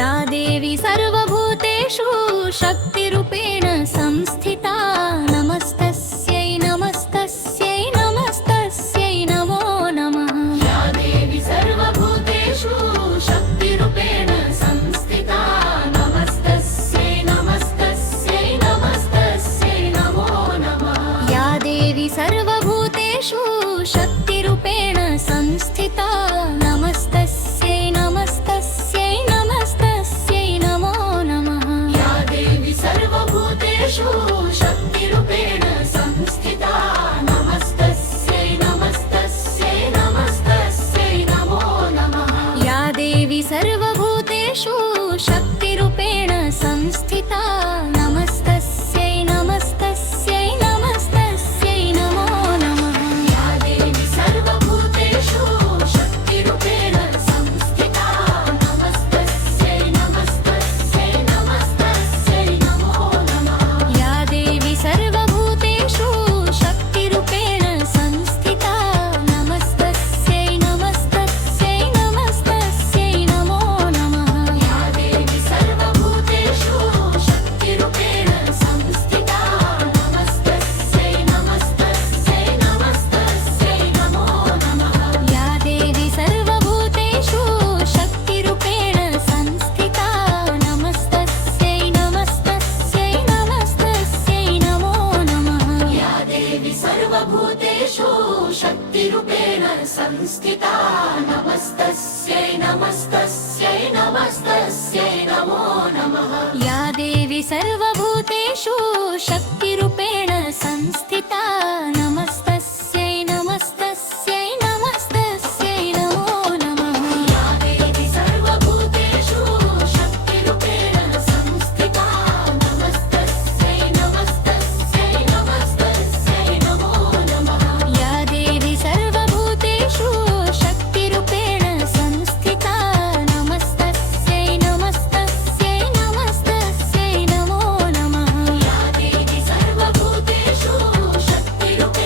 या देवी सर्वभूतेषु शक्तिरूपेण संस्थिता नमस्तस्यै नमस्तस्यै नमस्तस्यै नमो नमः। या देवी सर्वभूतेषु शक्तिरूपेण संस्थिता नमस्तस्यै नमस्तस्यै नमस्तस्यै नमो नमः। या देवी सर्वभूतेषु शक्तिरूपेण संस्थिता नमस्तस्यै नमस्तस्यै नमस्तस्यै नमो नमः। या देवी सर्वभूतेषु शक्तिरूपेण संस्थिता नमस्तस्यै नमस्तस्यै नमस्तस्यै नमो नमः। या देवी सर्वभूतेषु शक्तिरूपेण संस्थिता नमस्तस्यै नमस्तस्यै नमस्तस्यै नमो नमः। या देवी सर्वभूतेषु शक्तिरूपेण संस्थिता नमस्तस्यै नमस्तस्यै नमस्तस्यै नमो नमः। या देवी सर्वभूतेषु शक्तिरूपेण संस्थिता नमस्तस्यै नमस्तस्यै नमस्तस्यै नमो नमः। या देवी सर्वभूतेषु शक्तिरूपेण संस्थिता नमस्तस्यै नमस्तस्यै नमस्तस्यै नमो नमः। या देवी सर्वभूतेषु शक्तिरूपेण संस्थिता नमस्तस्यै नमस्तस्यै नमस्तस्यै नमो नमः। या देवी सर्वभूतेषु शक्तिरूपेण संस्थिता नमस्तस्यै नमस्तस्यै नमस्तस्यै नमो नमः। या देवी सर्वभूतेषु शक्तिरूपेण संस्थिता नमस्तस्यै नमस्तस्यै नमस्तस्यै नमो नमः। या देवी सर्वभूतेषु शक्तिरूपेण संस्थिता नमस्तस्यै नमस्तस्यै नमस्तस्यै नमो नमः। या देवी सर्वभूतेषु शक्तिरूपेण संस्थिता नमस्तस्यै नमस्तस्यै नमस्तस्यै नमो नमः। या देवी सर्वभूतेषु शक्तिरूपेण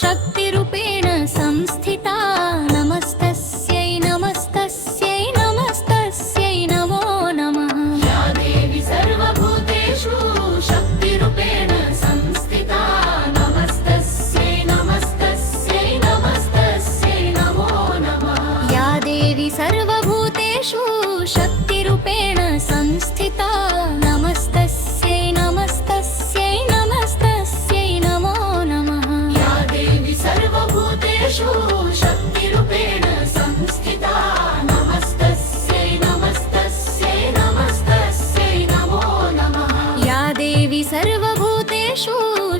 शक्तिरूपेण संस्थिता नमस्तस्यै नमस्तस्यै नमस्तस्यै नमो नमः या देवी सर्वभूतेषु शक्तिरूपेण संस्थिता नमस्तस्यै नमस्तस्यै नमस्तस्यै नमो नमः या देवी सर्वभूतेषु शक्तिरूपेण संस्थिता नमस्तस्यै नमस्तस्यै नमस्तस्यै नमो नमः या देवी सर्वभूतेषु शक्तिरूपेण संस्थिता नमस्तस्यै नमस्तस्यै नमस्तस्यै नमो नमः या देवी सर्वभूतेषु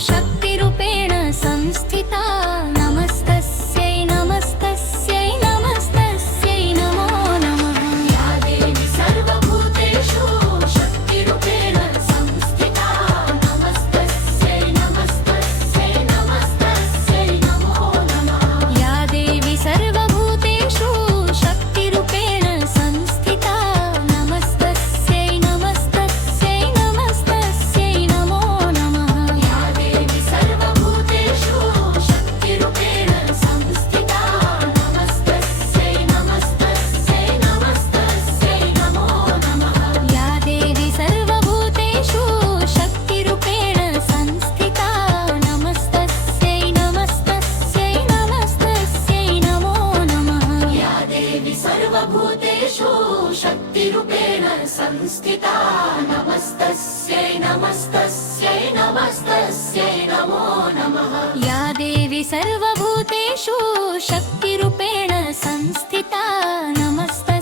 शक्तिरूपेण संस्थिता नमस्तस्यै नमस्तस्यै नमस्तस्यै नमो नमः या देवी सर्वभूतेषु शक्तिरूपेण संस्थिता नमस्तस्यै नमस्तस्यै नमस्तस्यै नमो नमः या देवी सर्वभूतेषु शक्तिरूपेण संस्थिता नमस्तस्यै नमस्तस्यै नमस्तस्यै नमो नमः या देवी सर्वभूतेषु शक्तिरूपेण संस्थिता नमस्तस्यै नमस्तस्यै नमस्तस्यै नमो नमः या देवी सर्वभूतेषु शक्तिरूपेण संस्थिता नमस्तस्यै नमस्तस्यै नमस्तस्यै नमो नमः या देवी सर्वभूतेषु शक्तिरूपेण संस्थिता नमस्तस्यै नमस्तस्यै नमस्तस्यै नमो नमः या देवी सर्वभूतेषु शक्तिरूपेण संस्थिता नमस्तस्यै